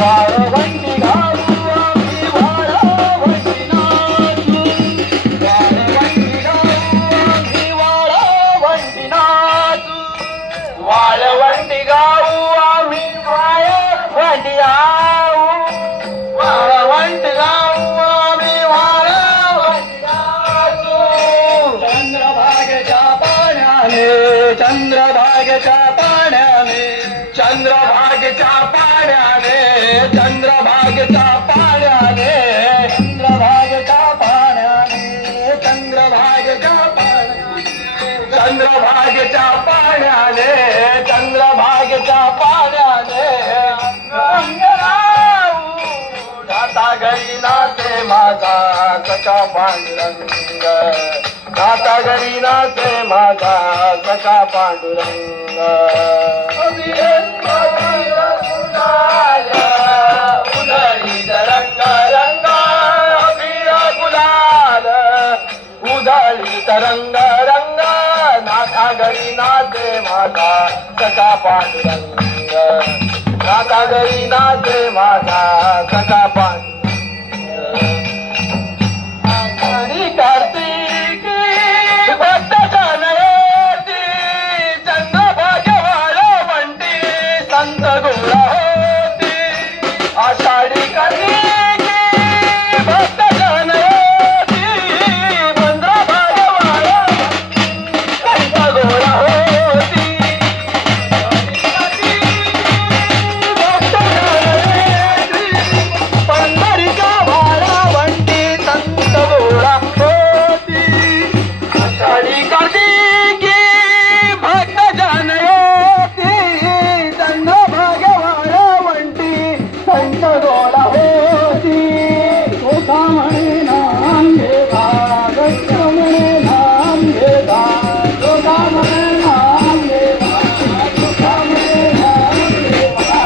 वाळवंटी घालू आम्ही वाळवंटी नाचू वाळवंटी गाऊ आम्ही वाळवंटी नाचू वाळवंटी गाऊ आम्ही वाळवंटी नाचू चंद्रभागेच्या पाण्याने चंद्रभागेच्या पाण्याने चंद्रभागेच्या पाण्याने चंद्रभागेच्या पाण्याने चंद्रभागेच्या पाण्याने चंद्रभागेच्या पाण्याने चंद्रभागेच्या पाण्याने चंद्रभागेच्या पाण्याने आता घरी नाचे माझा सखा पांडुरंग आता घरी नाचे माझा सखा पांडुरंग उधळीत रंग रंग अबीर गुलाल उधळीत रंग रंग नाथा घरी नाचे माझा सखा पांडुरंग नाथा घरी नाचे माझा सखा पांडुरंग कार्तिकी भक्त जनयती चंद्रभाग्य वाळवंटी संत गोळा होती आषाढी कार्तिकी भक्त जनयती चंद्रभाग्य वाळवंटी संत गोळा होती भक्त जनयती पंढरीच्या वाळवंटी संत गोळा होती आषाढी कार्तिकी भक्त जनयती चंद्रभाग्य वाळवंटी संत गोळा होती तुका म्हणे नाम घेता दत्त म्हणे नाम घेता तुका म्हणे नाम घेता तुका म्हणे नाम घेता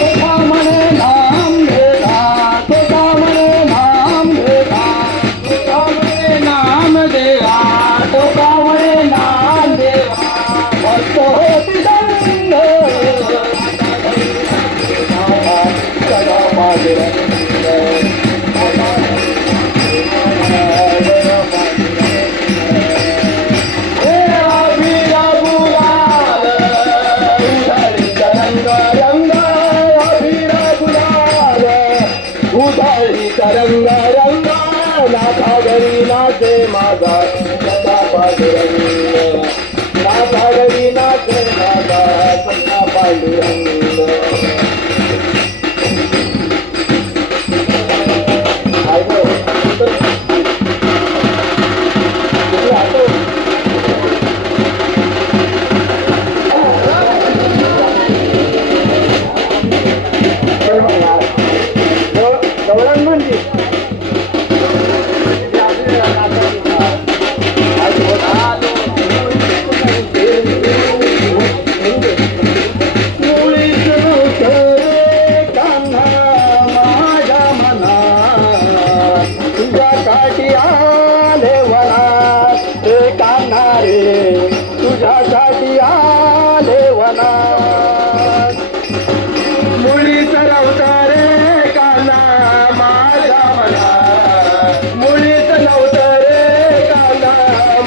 तुका म्हणे नाम घेता तुका म्हणे नाम घेता तुका म्हणे नाम देवा तुका म्हणे नाम देवा भक्त होती दंड सदा पांडुरंग रंग रंग नाथा घरी नाचे माझा सखा पांडुरंग नाथा घरी नाचे माझा सखा पांडुरंग तुझ्यासाठी आले वनात मुळी सरवता रे काना माझ्या मनात मुळी सरवता रे काना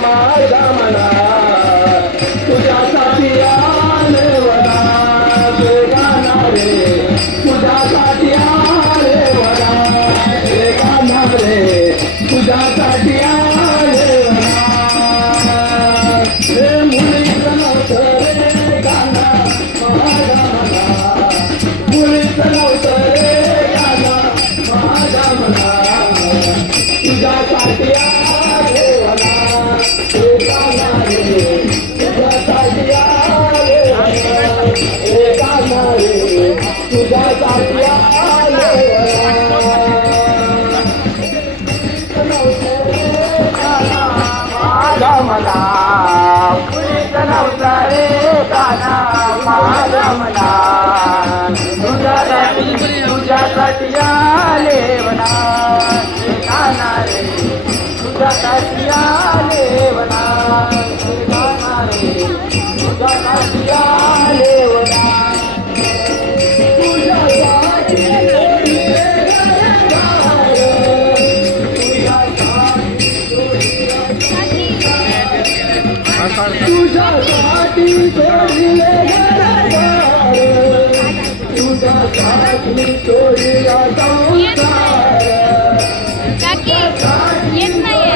माझ्या मनात तुझ्यासाठी आले वनात गाना रे तुझ्यासाठी आले वनात गाना रे तुझ्यासाठी आले तुझ्यासाठी आले वना गाना रे तुझ्यासाठी आले वना गाना रे तुझ्यासाठी आले वना तुझ्यासाठी तोडिला संसार काकी येत नाहीये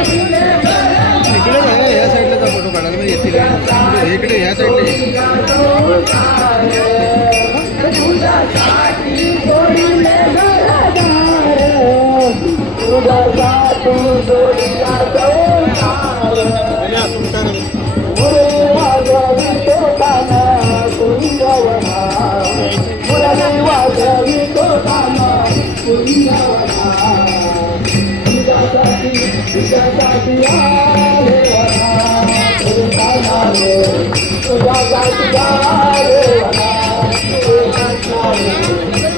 इकडे जागा या साईडला फोटो काढायला मी येतील इकडे या साईडला तुझ्यासाठी तोडिले घरदार तुझ्यासाठी तोडिला संसार मुरे वाजवी तो काना कुंजवना मुरली वाजवी तो काना कुंजवना तुझ्यासाठी आले वना तुझे काना रे तुझ्यासाठी आले वना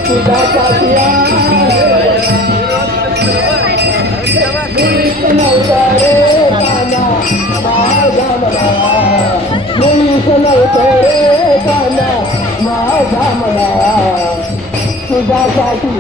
तुझ्यासाठी आले मुलीस नव्हता रे काना माझा मला मुलीस नव्हतं रे काना माझा मला तुझ्यासाठी